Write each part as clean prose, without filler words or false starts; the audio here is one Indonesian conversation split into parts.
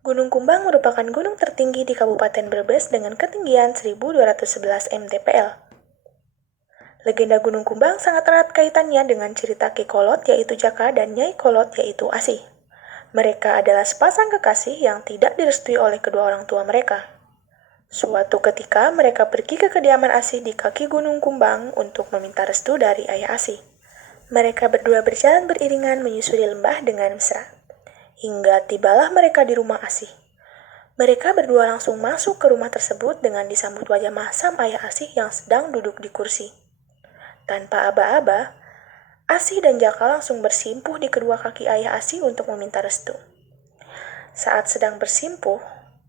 Gunung Kumbang merupakan gunung tertinggi di Kabupaten Brebes dengan ketinggian 1211 mdpl. Legenda Gunung Kumbang sangat erat kaitannya dengan cerita Ki Kolot yaitu Jaka dan Nyai Kolot yaitu Asih. Mereka adalah sepasang kekasih yang tidak direstui oleh kedua orang tua mereka. Suatu ketika mereka pergi ke kediaman Asih di kaki Gunung Kumbang untuk meminta restu dari ayah Asih. Mereka berdua berjalan beriringan menyusuri lembah dengan mesra. Hingga tibalah mereka di rumah Asih. Mereka berdua langsung masuk ke rumah tersebut dengan disambut wajah masam ayah Asih yang sedang duduk di kursi. Tanpa aba-aba, Asih dan Jaka langsung bersimpuh di kedua kaki ayah Asih untuk meminta restu. Saat sedang bersimpuh,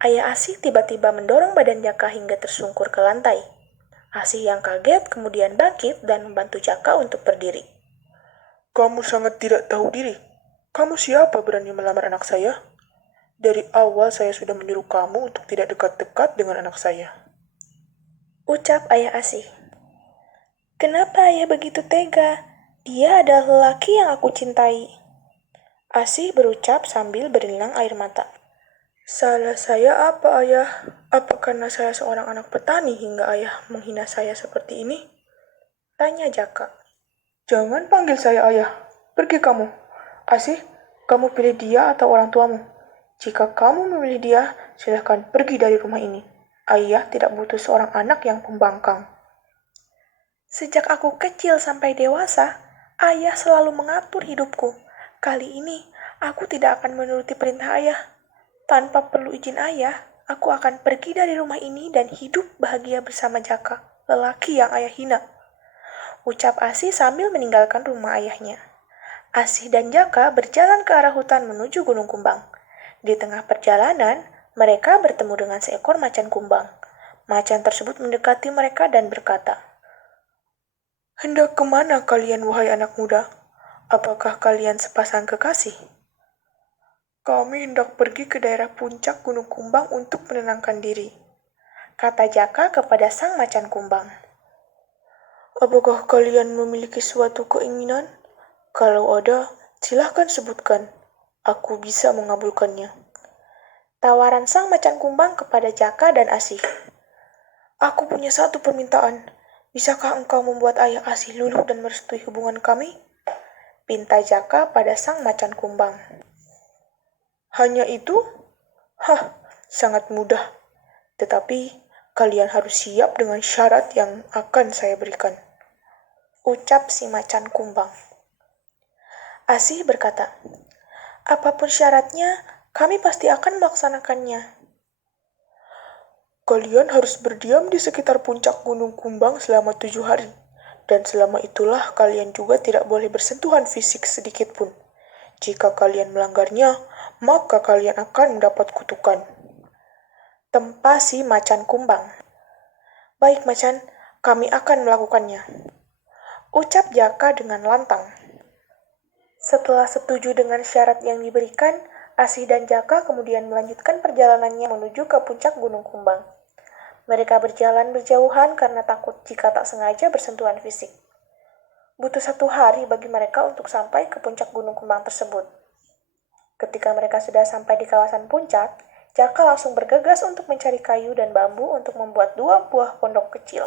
ayah Asih tiba-tiba mendorong badan Jaka hingga tersungkur ke lantai. Asih yang kaget kemudian bangkit dan membantu Jaka untuk berdiri. Kamu sangat tidak tahu diri. Kamu siapa berani melamar anak saya? Dari awal saya sudah menyuruh kamu untuk tidak dekat-dekat dengan anak saya. Ucap ayah Asih. Kenapa ayah begitu tega? Dia adalah lelaki yang aku cintai. Asih berucap sambil berlinang air mata. Salah saya apa, ayah? Apa karena saya seorang anak petani hingga ayah menghina saya seperti ini? Tanya Jaka. Jangan panggil saya ayah. Pergi kamu. Asih, kamu pilih dia atau orang tuamu. Jika kamu memilih dia, silahkan pergi dari rumah ini. Ayah tidak butuh seorang anak yang pembangkang. Sejak aku kecil sampai dewasa, ayah selalu mengatur hidupku. Kali ini, aku tidak akan menuruti perintah ayah. Tanpa perlu izin ayah, aku akan pergi dari rumah ini dan hidup bahagia bersama Jaka, lelaki yang ayah hina. Ucap Asih sambil meninggalkan rumah ayahnya. Asih dan Jaka berjalan ke arah hutan menuju Gunung Kumbang. Di tengah perjalanan, mereka bertemu dengan seekor macan kumbang. Macan tersebut mendekati mereka dan berkata, Hendak kemana kalian, wahai anak muda? Apakah kalian sepasang kekasih? Kami hendak pergi ke daerah puncak Gunung Kumbang untuk menenangkan diri, kata Jaka kepada sang macan kumbang. Apakah kalian memiliki suatu keinginan? Kalau ada, silahkan sebutkan. Aku bisa mengabulkannya. Tawaran sang macan kumbang kepada Jaka dan Asih. Aku punya satu permintaan. Bisakah engkau membuat ayah Asih luluh dan merestui hubungan kami? Pinta Jaka pada sang macan kumbang. Hanya itu? Hah, sangat mudah. Tetapi kalian harus siap dengan syarat yang akan saya berikan. Ucap si macan kumbang. Asih berkata, apapun syaratnya, kami pasti akan melaksanakannya. Kalian harus berdiam di sekitar puncak Gunung Kumbang selama 7 hari. Dan selama itulah kalian juga tidak boleh bersentuhan fisik sedikit pun. Jika kalian melanggarnya, maka kalian akan mendapat kutukan. Tempa si macan kumbang. Baik macan, kami akan melakukannya. Ucap Jaka dengan lantang. Setelah setuju dengan syarat yang diberikan, Asih dan Jaka kemudian melanjutkan perjalanannya menuju ke puncak Gunung Kumbang. Mereka berjalan berjauhan karena takut jika tak sengaja bersentuhan fisik. Butuh 1 hari bagi mereka untuk sampai ke puncak Gunung Kumbang tersebut. Ketika mereka sudah sampai di kawasan puncak, Jaka langsung bergegas untuk mencari kayu dan bambu untuk membuat 2 buah pondok kecil.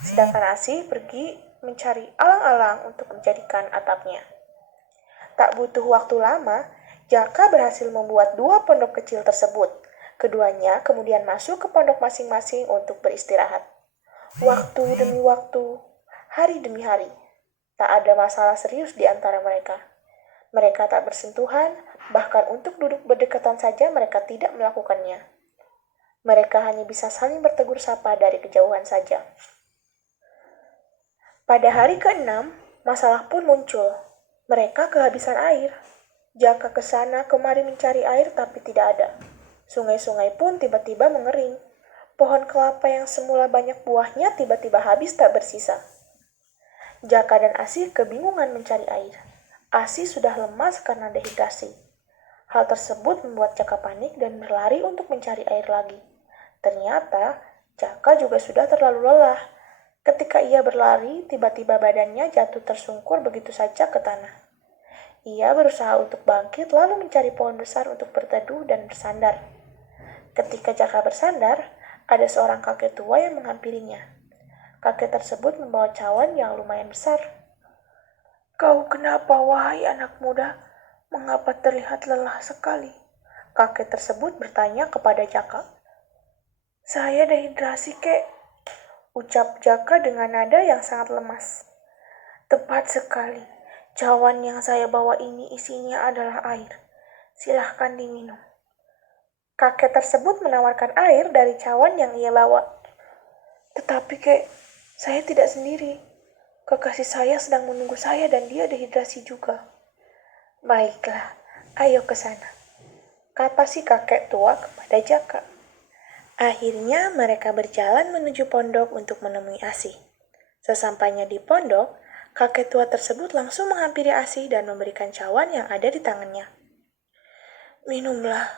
Sedangkan Asih pergi mencari alang-alang untuk menjadikan atapnya. Tak butuh waktu lama, Jaka berhasil membuat 2 pondok kecil tersebut. Keduanya kemudian masuk ke pondok masing-masing untuk beristirahat. Waktu demi waktu, hari demi hari, tak ada masalah serius di antara mereka. Mereka tak bersentuhan, bahkan untuk duduk berdekatan saja mereka tidak melakukannya. Mereka hanya bisa saling bertegur sapa dari kejauhan saja. Pada hari ke-6, masalah pun muncul. Mereka kehabisan air. Jaka ke sana kemari mencari air tapi tidak ada. Sungai-sungai pun tiba-tiba mengering. Pohon kelapa yang semula banyak buahnya tiba-tiba habis tak bersisa. Jaka dan Asih kebingungan mencari air. Asih sudah lemas karena dehidrasi. Hal tersebut membuat Jaka panik dan berlari untuk mencari air lagi. Ternyata, Jaka juga sudah terlalu lelah. Ketika ia berlari, tiba-tiba badannya jatuh tersungkur begitu saja ke tanah. Ia berusaha untuk bangkit lalu mencari pohon besar untuk berteduh dan bersandar. Ketika Jaka bersandar, ada seorang kakek tua yang menghampirinya. Kakek tersebut membawa cawan yang lumayan besar. Kau kenapa, wahai anak muda? Mengapa terlihat lelah sekali? Kakek tersebut bertanya kepada Jaka. Saya dehidrasi, kek, ucap Jaka dengan nada yang sangat lemas. Tepat sekali. Cawan yang saya bawa ini isinya adalah air. Silahkan diminum. Kakek tersebut menawarkan air dari cawan yang ia bawa. Tetapi, kek, saya tidak sendiri. Kekasih saya sedang menunggu saya dan dia dehidrasi juga. Baiklah, ayo ke sana, kata si kakek tua kepada Jaka. Akhirnya mereka berjalan menuju pondok untuk menemui Asih. Sesampainya di pondok, kakek tua tersebut langsung menghampiri Asih dan memberikan cawan yang ada di tangannya. Minumlah,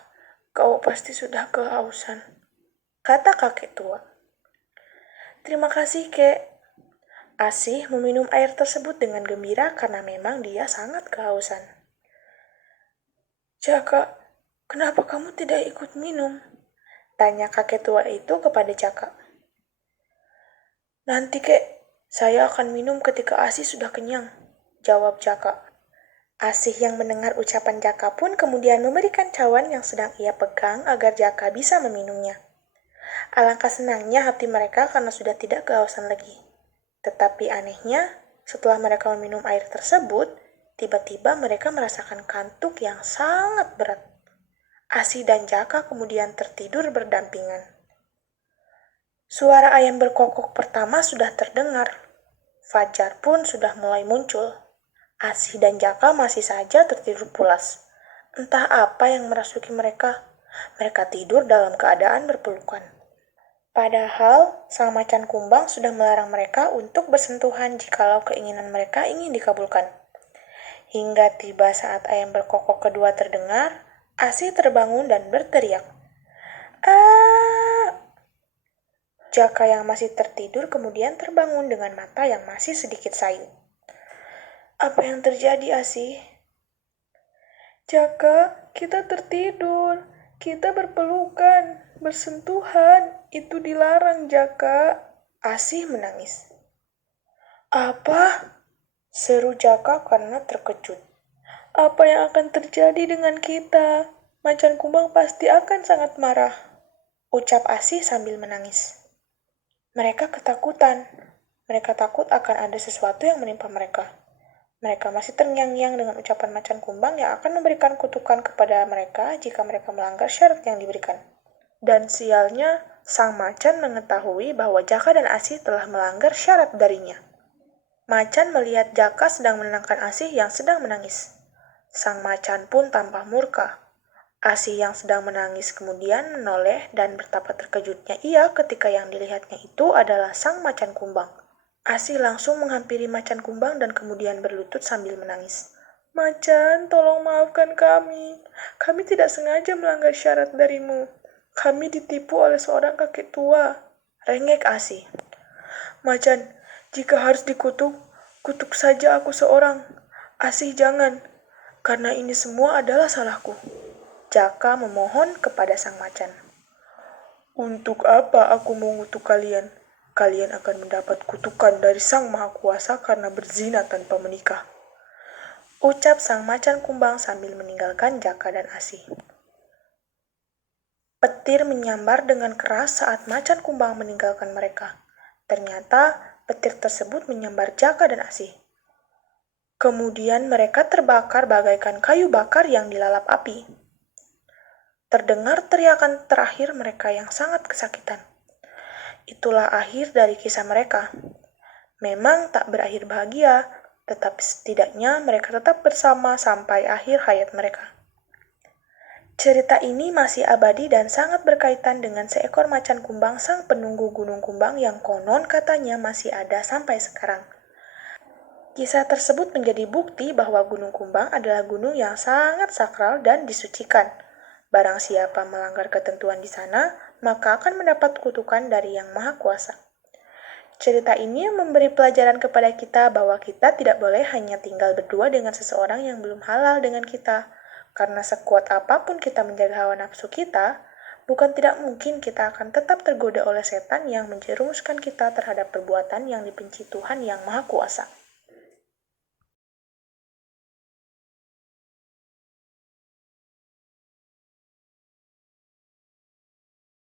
kau pasti sudah kehausan, kata kakek tua. Terima kasih, kek. Asih meminum air tersebut dengan gembira karena memang dia sangat kehausan. Jaka, kenapa kamu tidak ikut minum? Tanya kakek tua itu kepada Jaka. Nanti, kek, saya akan minum ketika Asih sudah kenyang, jawab Jaka. Asih yang mendengar ucapan Jaka pun kemudian memberikan cawan yang sedang ia pegang agar Jaka bisa meminumnya. Alangkah senangnya hati mereka karena sudah tidak kehausan lagi. Tetapi anehnya, setelah mereka meminum air tersebut, tiba-tiba mereka merasakan kantuk yang sangat berat. Asih dan Jaka kemudian tertidur berdampingan. Suara ayam berkokok pertama sudah terdengar. Fajar pun sudah mulai muncul. Asih dan Jaka masih saja tertidur pulas. Entah apa yang merasuki mereka. Mereka tidur dalam keadaan berpelukan. Padahal, sang macan kumbang sudah melarang mereka untuk bersentuhan jikalau keinginan mereka ingin dikabulkan. Hingga tiba saat ayam berkokok kedua terdengar, Asih terbangun dan berteriak. "Ah!" Jaka yang masih tertidur kemudian terbangun dengan mata yang masih sedikit sayu. Apa yang terjadi, Asih? Jaka, kita tertidur. Kita berpelukan, bersentuhan. Itu dilarang, Jaka. Asih menangis. Apa? Seru Jaka karena terkejut. Apa yang akan terjadi dengan kita? Macan kumbang pasti akan sangat marah, ucap Asih sambil menangis. Mereka ketakutan. Mereka takut akan ada sesuatu yang menimpa mereka. Mereka masih terngiang-ngiang dengan ucapan macan kumbang yang akan memberikan kutukan kepada mereka jika mereka melanggar syarat yang diberikan. Dan sialnya, sang macan mengetahui bahwa Jaka dan Asih telah melanggar syarat darinya. Macan melihat Jaka sedang menenangkan Asih yang sedang menangis. Sang macan pun tampak murka. Asih yang sedang menangis kemudian menoleh dan betapa terkejutnya ia ketika yang dilihatnya itu adalah sang macan kumbang. Asih langsung menghampiri macan kumbang dan kemudian berlutut sambil menangis. Macan, tolong maafkan kami. Kami tidak sengaja melanggar syarat darimu. Kami ditipu oleh seorang kakek tua, rengek Asih. Macan, jika harus dikutuk, kutuk saja aku seorang. Asih jangan, karena ini semua adalah salahku. Jaka memohon kepada sang macan. Untuk apa aku mengutuk kalian? Kalian akan mendapat kutukan dari Sang Maha Kuasa karena berzina tanpa menikah. Ucap sang macan kumbang sambil meninggalkan Jaka dan Asih. Petir menyambar dengan keras saat macan kumbang meninggalkan mereka. Ternyata petir tersebut menyambar Jaka dan Asih. Kemudian mereka terbakar bagaikan kayu bakar yang dilalap api. Terdengar teriakan terakhir mereka yang sangat kesakitan. Itulah akhir dari kisah mereka. Memang tak berakhir bahagia, tetapi setidaknya mereka tetap bersama sampai akhir hayat mereka. Cerita ini masih abadi dan sangat berkaitan dengan seekor macan kumbang sang penunggu gunung kumbang yang konon katanya masih ada sampai sekarang. Kisah tersebut menjadi bukti bahwa Gunung Kumbang adalah gunung yang sangat sakral dan disucikan. Barang siapa melanggar ketentuan di sana, maka akan mendapat kutukan dari Yang Maha Kuasa. Cerita ini memberi pelajaran kepada kita bahwa kita tidak boleh hanya tinggal berdua dengan seseorang yang belum halal dengan kita. Karena sekuat apapun kita menjaga hawa nafsu kita, bukan tidak mungkin kita akan tetap tergoda oleh setan yang menjerumuskan kita terhadap perbuatan yang dibenci Tuhan yang Maha Kuasa.